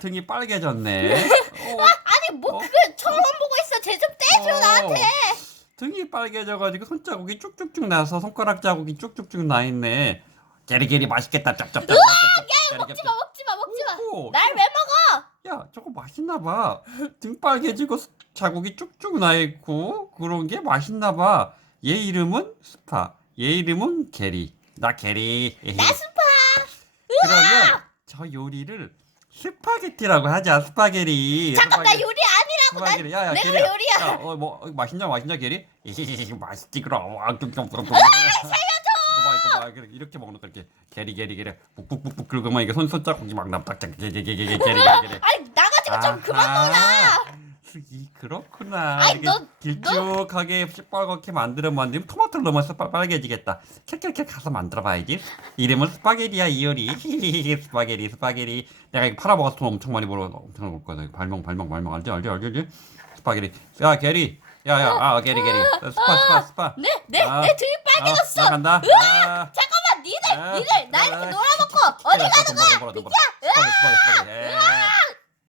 등이 빨개졌네. 어, 아니 뭐 어? 그걸 저만 보고 있어 쟤 좀 떼줘 어, 나한테 등이 빨개져가지고 손자국이 쭉쭉쭉 나서 손가락 자국이 쭉쭉쭉 나 있네. 게리게리 맛있겠다. 짭짭짭. 먹지 마 먹지 마 먹지 마 오호, 날 왜 먹어 야, 저거 맛있나 봐. 등 빨개지고 스- 자국이 쭉쭉 나 있고 그런 게 맛있나 봐. 얘 이름은 스파. 얘 이름은 게리. 나 게리. 나 스파 그러면 저 요리를 스파게티라고 하자. 스파게리. 잠깐 나 스파게티. 요리 아니라고 난 스파게리. 야, 야, 내가 게리야. 요리야. 야, 어, 뭐 어, 맛있냐? 맛있냐, 게리? 이히히히 맛있지 그럼. 아, 좀, 좀. 이거 봐, 이거 봐. 이렇게, 이렇게 먹는 거 이렇게 게리, 게리, 게리. 북북북북 긁으면 이게 손 손자국이 막 남딱딱 게리, 게리, 게리, 게리, 게리. 아니 나가지고 좀 그만 놀아 이 그렇구나. 아이, 너- 길쭉하게 시뻘겋게 만들어 만들면 토마토를 넣으면 빨- 빨개지겠다. 캘캘캘 가서 만들어봐야지. 이름은 스파게티야 이효리. 히히히 스파게티 스파게티. 내가 이거 팔아먹었으면 엄청 많이 벌어 엄청 벌 거다. 발명 발명 발명 알지 알지 알지 알지. 스파게티. 야 게리. 야야 아 게리 게리. 스파 스파 스파. 네네내 아, 등이 빨개졌어 아, 나 간다. 아. 잠깐만 니들 아, 니들 나 이렇게 아, 놀아먹고 어디 가는 거야 스파게티 스파게티 스파게티.